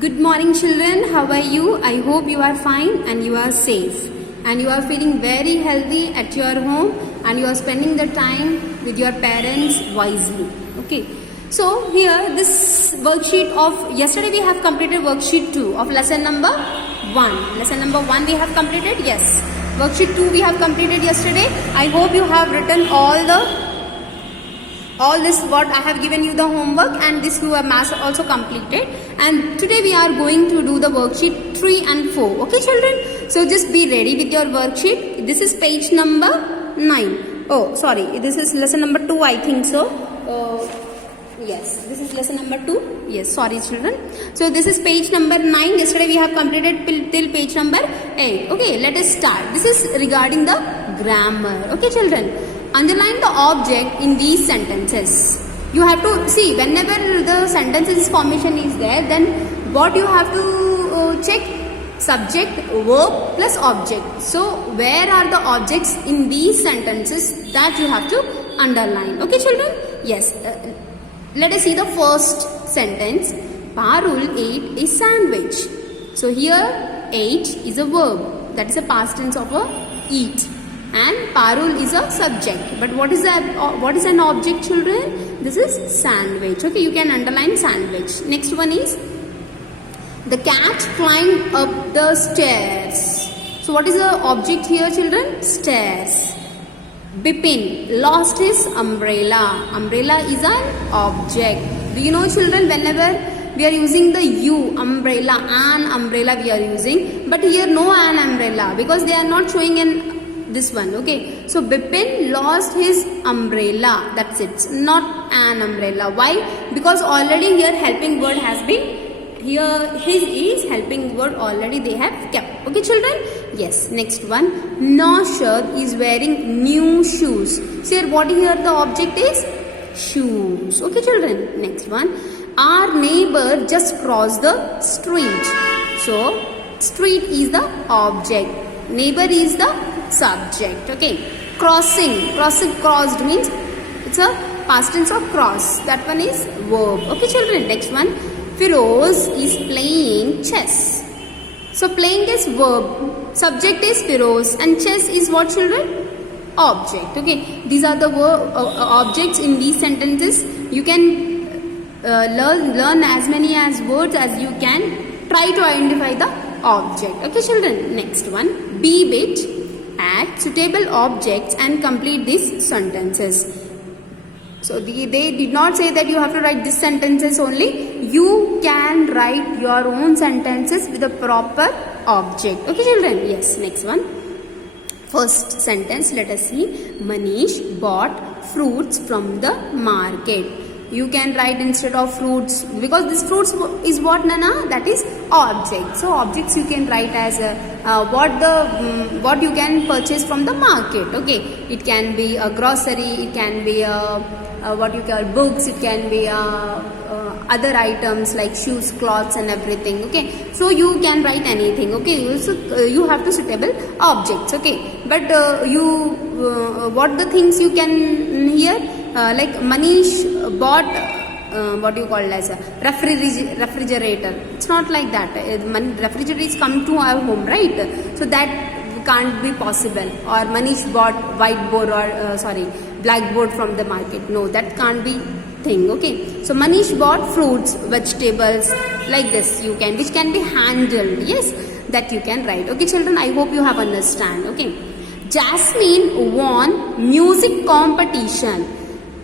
Good morning children, how are you? I hope you are fine and you are safe and you are feeling very healthy at your home and you are spending the time with your parents wisely. Okay. So here this worksheet of yesterday we have completed worksheet 2 of lesson number 1. Lesson number 1 we have completed, yes. Worksheet 2 we have completed yesterday. I hope you have written all this what I have given you the homework, and this you have maths also completed, and today we are going to do the worksheet 3 and 4. Okay children, so just be ready with your worksheet. This is page number 9. Oh sorry, this is lesson number 2 I think so. Yes, this is lesson number 2. Yes, sorry children. So this is page number 9. Yesterday we have completed till page number 8. Okay, let us start. This is regarding the grammar. Okay children, underline the object in these sentences. You have to see whenever the sentences formation is there, then what you have to check? Subject, verb plus object. So where are the objects in these sentences that you have to underline? Okay children? Yes. Let us see the first sentence. Parul ate a sandwich. So here ate is a verb. That is a past tense of a eat. And Parul is a subject. But what is an object children? This is sandwich. Okay, you can underline sandwich. Next one is the cat climbed up the stairs. So what is the object here children? Stairs. Bipin lost his umbrella. Umbrella is an object. Do you know children, whenever we are using the U, umbrella, an umbrella we are using, but here no an umbrella because they are not showing in this one. Okay, so Bipin lost his umbrella. That's it, not an umbrella. Why? Because already here helping word has been, here his is helping word already they have kept. Okay children? Yes. Next one, Naushad is wearing new shoes. So here what here the object is? Shoes. Okay children? Next one, our neighbor just crossed the street. So street is the object, neighbor is the subject. Okay. Crossing, crossed means it's a past tense of cross. That one is verb. Okay children? Next one, Firoz is playing chess. So playing is verb, subject is Firoz, and chess is what children? Object. Okay, these are the objects in these sentences. You can learn as many as words as you can. Try to identify the object. Okay children? Next one, be bit, add suitable objects and complete these sentences. So they did not say that you have to write these sentences only. You can write your own sentences with a proper object. Okay children? Yes. Next one. First sentence, let us see. Manish bought fruits from the market. You can write instead of fruits, because this fruits is what Nana? That is object. So objects you can write as what you can purchase from the market. Okay, it can be a grocery, it can be what you call books, it can be other items like shoes, clothes and everything. Okay, so you can write anything. Okay, so you have to suitable objects. Okay, but what the things you can here? Like Manish bought what you call as a refrigerator. It's not like that. Refrigerators come to our home, right? So that can't be possible. Or Manish bought whiteboard or blackboard from the market. No, that can't be thing. Okay, so Manish bought fruits, vegetables like this you can, which can be handled. Yes, that you can write. Okay children, I hope you have understand. Okay, Jasmine won music competition.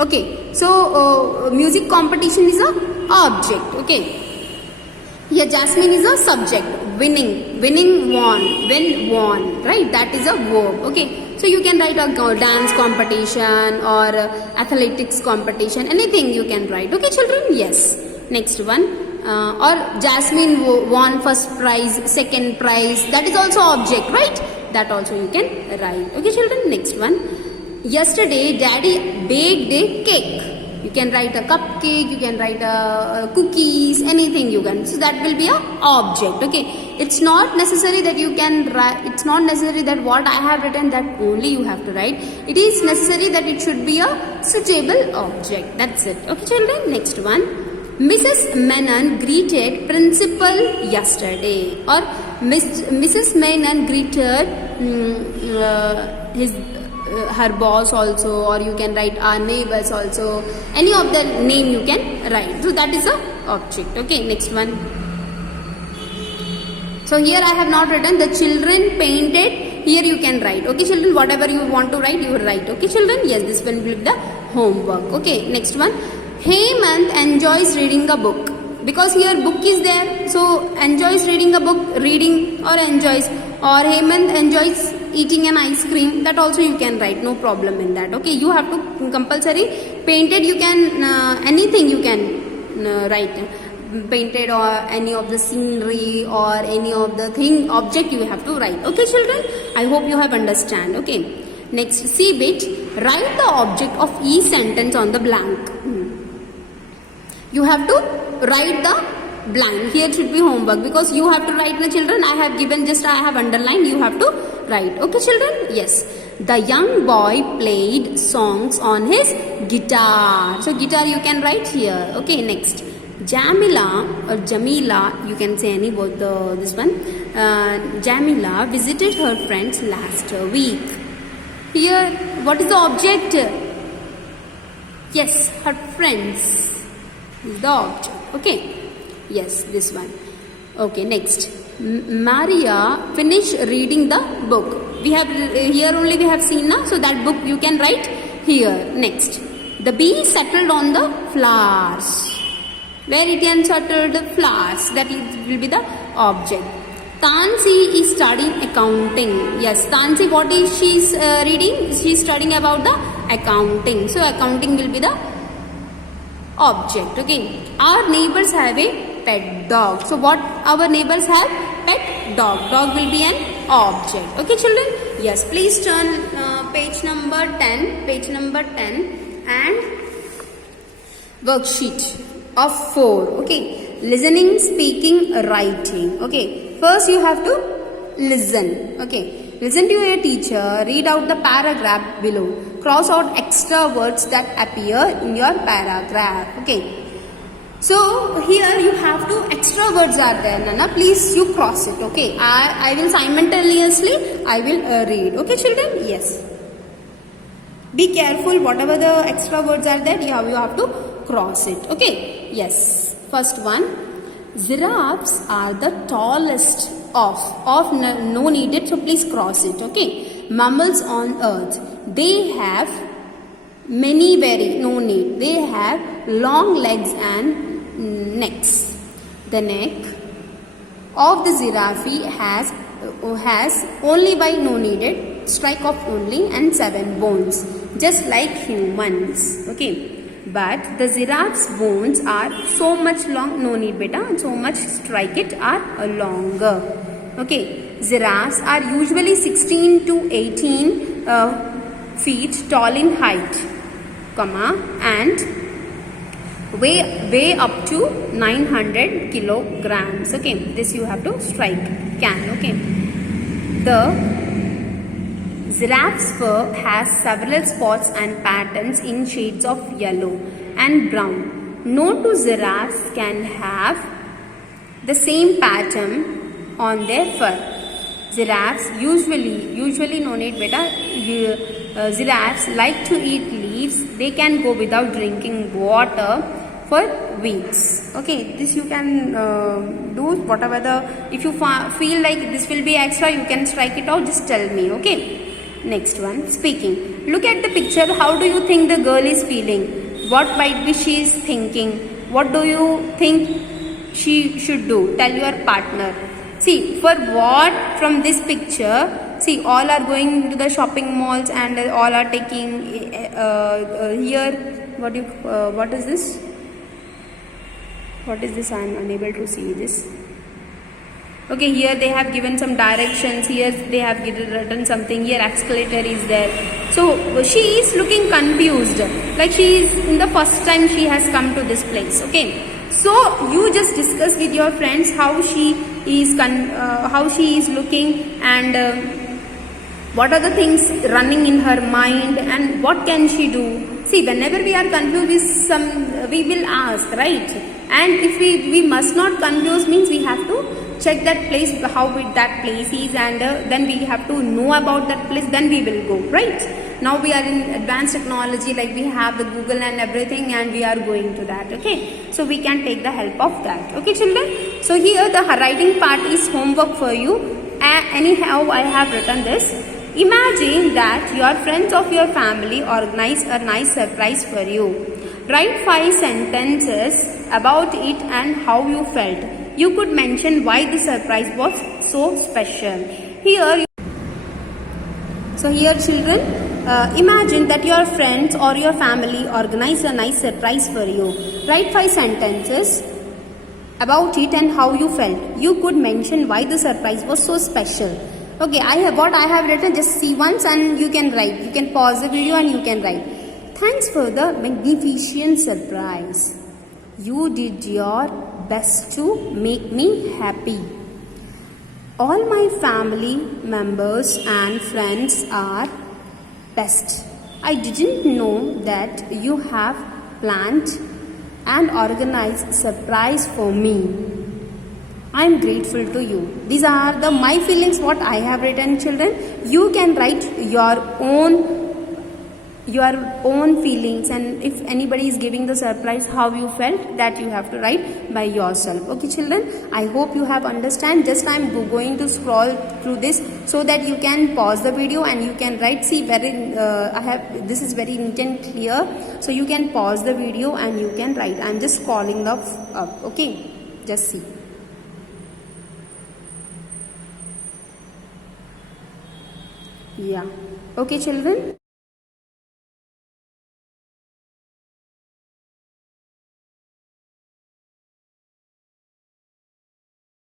Okay, so music competition is a object. Okay, here Jasmine is a subject. Winning, won, right? That is a verb. Okay, so you can write a dance competition or athletics competition, anything you can write. Okay children? Yes. Next one, or Jasmine won first prize, second prize. That is also object, right? That also you can write. Okay children? Next one, yesterday daddy baked a cake. You can write a cupcake, you can write a cookies, anything you can. So that will be a object. Okay, it's not necessary that you can write, it's not necessary that what I have written that only you have to write. It is necessary that it should be a suitable object. That's it. Okay children? Next one, Mrs. Menon greeted principal yesterday, or Mrs. Menon greeted her boss also, or you can write our neighbors also. Any of the name you can write. So that is a object. Okay, next one. So here I have not written the children painted. Here you can write. Okay, children, whatever you want to write, you will write. Okay, children, yes, this one will be the homework. Okay, next one. Hemant enjoys reading a book, because here book is there. So enjoys reading a book, reading or enjoys, or Hemant enjoys eating an ice cream. That also you can write. No problem in that. Okay, you have to compulsory painted. You can anything you can write. Painted or any of the scenery or any of the thing object you have to write. Okay, children, I hope you have understand. Okay, next, C bit. Write the object of each sentence on the blank. You have to write the blank. Here should be homework, because you have to write. The children, I have given, just I have underlined, you have to write. Okay, children, yes. The young boy played songs on his guitar. So guitar you can write here. Okay, next. Jamila or Jamila, you can say any both this one. Jamila visited her friends last week. Here, what is the object? Yes, her friends is the object. Okay, yes, this one. Okay, next. Maria finished reading the book. We have here only we have seen now, so that book you can write here. Next, the bee settled on the flowers. Where it can settle the flowers, that will be the object. Tansi is studying accounting. Yes, Tansi, what is she reading? She is studying about the accounting. So accounting will be the object. Okay. Our neighbors have a pet dog. So what our neighbors have? Pet dog. Dog will be an object. Okay, children? Yes, please turn page number 10. Page number 10 and worksheet of 4. Okay, listening, speaking, writing. Okay, first you have to listen. Okay, listen to your teacher, read out the paragraph below, cross out extra words that appear in your paragraph. Okay, so here you have to extra words are there, Nana, please you cross it. Okay, I will simultaneously I will read. Okay, children, yes, be careful, whatever the extra words are there, you have to cross it. Okay, yes. First one, giraffes are the tallest of no needed, so please cross it. Okay, mammals on earth, they have many no need, they have long legs and necks. The neck of the giraffe has only by no needed, strike of only, and 7 bones, just like humans. Okay, but the giraffe's bones are so much long, no need beta, so much strike it are longer. Okay, giraffes are usually 16 to 18 feet tall in height, comma, and weigh up to 900 kilograms. Okay, this you have to strike can. Okay, the giraffe's fur has several spots and patterns in shades of yellow and brown. No two giraffes can have the same pattern on their fur. Giraffes usually no need beta. Giraffes like to eat leaves. They can go without drinking water for weeks. Okay, this you can do whatever the, if you feel like this will be extra, you can strike it out, just tell me. Okay, next one, speaking. Look at the picture. How do you think the girl is feeling? What might be she is thinking? What do you think she should do? Tell your partner. See, for what from this picture, see, all are going to the shopping malls and all are taking here, what is this? What is this? I am unable to see this. Okay, here they have given some directions, here they have written something, here escalator is there. So she is looking confused, like she is in the first time she has come to this place. Okay, so you just discuss with your friends how she is looking, and what are the things running in her mind, and what can she do. See, whenever we are confused with we will ask, right? And if we must not confuse means we have to check that place, how that place is, and then we have to know about that place, then we will go, right? Now we are in advanced technology, like we have the Google and everything, and we are going to that, okay? So we can take the help of that, okay children? So here the writing part is homework for you. Anyhow, I have written this. Imagine that your friends of your family organize a nice surprise for you. Write 5 sentences about it and how you felt. You could mention why the surprise was so special. Here children, imagine that your friends or your family organize a nice surprise for you. Write 5 sentences about it and how you felt. You could mention why the surprise was so special. Okay, I have written, just see once and you can write. You can pause the video and you can write. Thanks for the magnificent surprise. You did your best to make me happy. All my family members and friends are best. I didn't know that you have planned and organized surprise for me. I am grateful to you. These are my feelings what I have written, children. You can write your own feelings, and if anybody is giving the surprise, how you felt, that you have to write by yourself. Okay children, I hope you have understand. Just I am going to scroll through this so that you can pause the video and you can write. See, this is very neat and clear, so you can pause the video and you can write. I am just scrolling up. Okay, just see. Yeah, okay children.